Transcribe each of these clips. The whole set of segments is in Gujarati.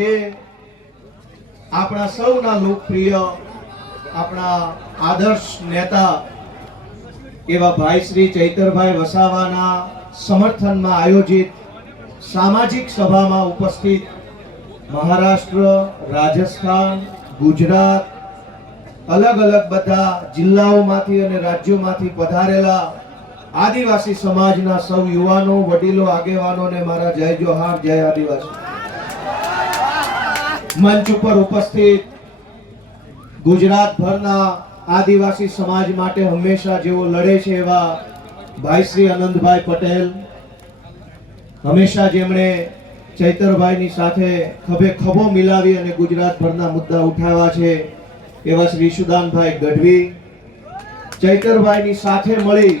આજે આપણા સૌના લોકપ્રિય આપણા આદર્શ નેતા એવા ભાઈ શ્રી ચૈતરભાઈ વસાવાના સમર્થનમાં આયોજિત સામાજિક સભામાં ઉપસ્થિત મહારાષ્ટ્ર, રાજસ્થાન, ગુજરાત, અલગ અલગ બધા જિલ્લાઓમાંથી અને રાજ્યોમાંથી પધારેલા આદિવાસી સમાજના સૌ યુવાનો, વડીલો, આગેવાનોને મારા જય જોહાર, જય આદિવાસી. મંચ ઉપર ઉપસ્થિત ગુજરાતભરના આદિવાસી સમાજ માટે હંમેશા જેઓ લડે છે એવા ભાઈ શ્રી આનંદભાઈ પટેલ, હંમેશા જેમણે ચૈતરભાઈની સાથે ખભે ખભો મિલાવી અને ગુજરાતભરના મુદ્દા ઉઠાવ્યા છે એવા શ્રી ઈશુદાનભાઈ ગઢવી, ચૈતરભાઈની સાથે મળી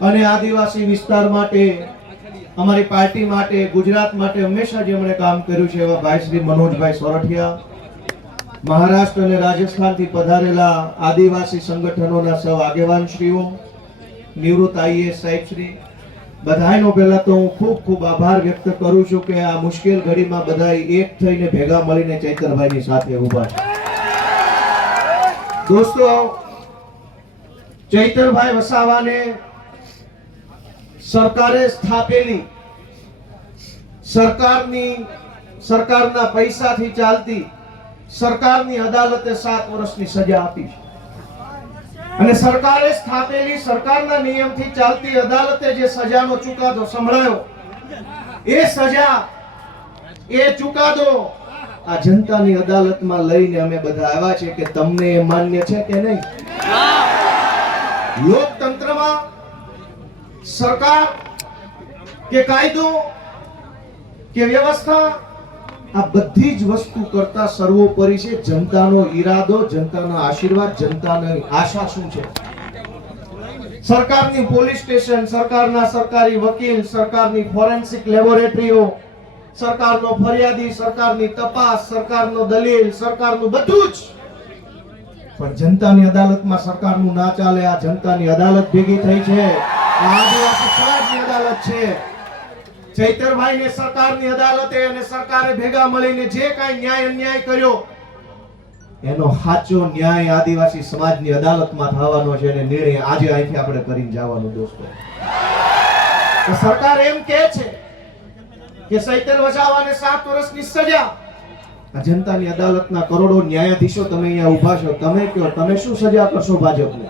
અને આદિવાસી વિસ્તાર માટે, અમારી પાર્ટી માટે, ગુજરાત માટે હંમેશા જેમણે કામ કર્યું છે એવા ભાઈ શ્રી મનોજભાઈ સોરઠિયા, મહારાષ્ટ્ર અને રાજસ્થાનથી પધારેલા આદિવાસી સંગઠનોના સૌ આગેવાનશ્રીઓ, નિવૃત્ત આઈએએસ સાહેબશ્રી, બધાનો પહેલા તો હું ખૂબ ખૂબ આભાર વ્યક્ત કરું છું કે આ મુશ્કેલ ઘડીમાં બધા એક થઈને ભેગા મળીને ચૈતરભાઈની સાથે ઊભા છે. દોસ્તો, ચૈતરભાઈ વસાવાને સરકારે સ્થાપેલી સરકારના પૈસાથી ચાલતી સરકારની અદાલતે 7 વર્ષની સજા આપી છે અને સરકારે સ્થાપેલી સરકારના નિયમથી ચાલતી અદાલતે જે સજાનો ચુકાદો સંભળાયો, એ સજા, એ ચુકાદો આ જનતાની અદાલતમાં લઈને અમે બધા આવ્યા છે કે તમને એ માન્ય છે કે નહીં. લોકતંત્રમાં સરકાર કે કાયદો કે વ્યવસ્થા આ બધી જ વસ્તુ કરતા સર્વોપરી છે જનતાનો ઈરાદો, જનતાના આશીર્વાદ, જનતાની આશા શું છે. સરકારની પોલીસ સ્ટેશન, સરકારના સરકારી વકીલ, સરકારની ફોરેન્સિક લેબોરેટરીઓ, સરકારનો ફરિયાદી, સરકારની તપાસ, સરકારનો દલીલ, સરકારનું બધું જ, પણ જનતાની અદાલતમાં સરકારનું ના ચાલે. આ જનતાની અદાલત ભેગી થઈ છે, આદિવાસી સમાજની અદાલત છે. ચૈતરભાઈને સરકારની અદાલતે અને સરકારે ભેગા મળીને જે કાંઈ ન્યાય અન્યાય કર્યો એનો સાચો ન્યાય આદિવાસી સમાજની અદાલતમાં થવાનો છે અને નિર્ણય આજે અહીંથી આપણે કરીને જવાનું. દોસ્તો, સરકાર એમ કહે છે કે ચૈતર વસાવાને 7 વર્ષની સજા. આ જનતાની અદાલતના કરોડો ન્યાયાધીશો તમે અહીંયા ઊભા છો, તમે કહો તમે શું સજા કરશો ભાજપને?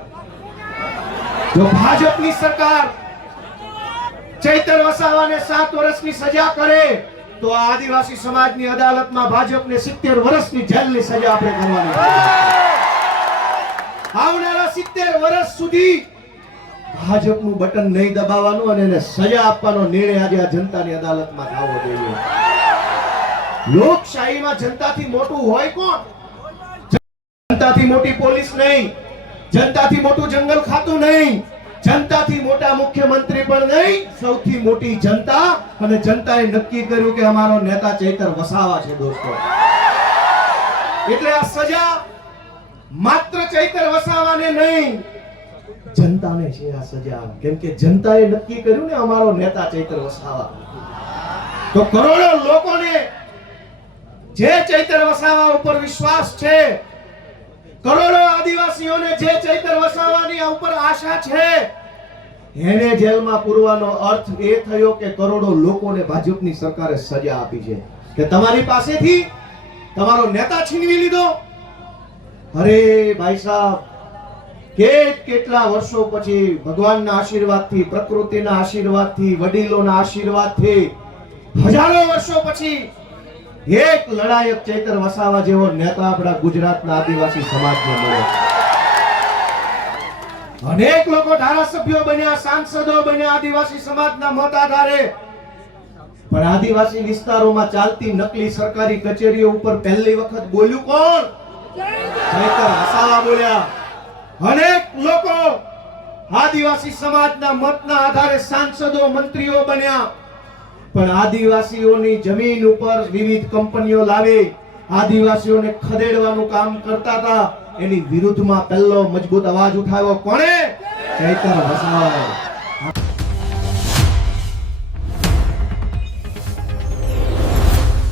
જો ભાજપની સરકાર ચૈતર વસાવાને 7 વર્ષની સજા કરે તો આદિવાસી સમાજની અદાલતમાં ભાજપને 70 વર્ષની જેલની સજા આપણે કરવાની છે. આવનારા 70 વર્ષ સુધી ભાજપનું બટન નહીં દબાવવાનું અને એને સજા આપવાનો નિર્ણય આજે આ જનતાની અદાલતમાં થવો જોઈએ. લોકશાહીમાં જનતાથી મોટું હોય કોણ? જનતાથી મોટી પોલીસ નહીં, જનતાથી મોટું જંગલ ખાતું નહીં, જનતાથી મોટા મુખ્યમંત્રી પણ નહીં, સૌથી મોટી જનતા. અને જનતાએ નક્કી કર્યું કે અમારો નેતા ચૈતર વસાવા છે. દોસ્તો, એટલે આ સજા માત્ર ચૈતર વસાવાને નહીં, જનતાને છે આ સજા. કેમ કે જનતાએ નક્કી કર્યું ને અમારો નેતા ચૈતર વસાવા. તો કરોડો લોકોને જે ચૈતર વસાવા ઉપર વિશ્વાસ છે, કરોડો આદિવાસીઓને જે ચૈતર વસાવાની ઉપર આશા છે, એને જેલમાં પૂરવાનો અર્થ એ થયો કે કરોડો લોકોને ભાજપની સરકારે સજા આપી છે કે તમારી પાસેથી તમારો નેતા છીનવી લીધો. અરે ભાઈ સાહેબ, કેટલા વર્ષો પછી ભગવાનના આશીર્વાદથી, પ્રકૃતિના આશીર્વાદથી, વડીલોના આશીર્વાદથી, હજારો વર્ષો પછી એક લડાયક ચૈતર વસાવા જેવો નેતા આપણા ગુજરાતના આદિવાસી સમાજને મળ્યો. અનેક લોકો ધારાસભ્યો બન્યા, સાંસદો બન્યા આદિવાસી સમાજના મત આધારે, પણ આદિવાસી વિસ્તારોમાં ચાલતી નકલી સરકારી કચેરીઓ ઉપર પહેલી વખત બોલ્યું કોણ? ચૈતર વસાવા બોલ્યા. અનેક લોકો આદિવાસી સમાજના મતના આધારે સાંસદો, મંત્રીઓ બન્યા, પણ આદિવાસીઓની જમીન ઉપર વિવિધ કંપનીઓ લાવી આદિવાસીઓને ખદેડવાનું કામ કરતા હતા. એની વિરુદ્ધમાં પહેલો મજબૂત અવાજ ઉઠાવ્યો કોણે? ચૈતર વસાવાએ.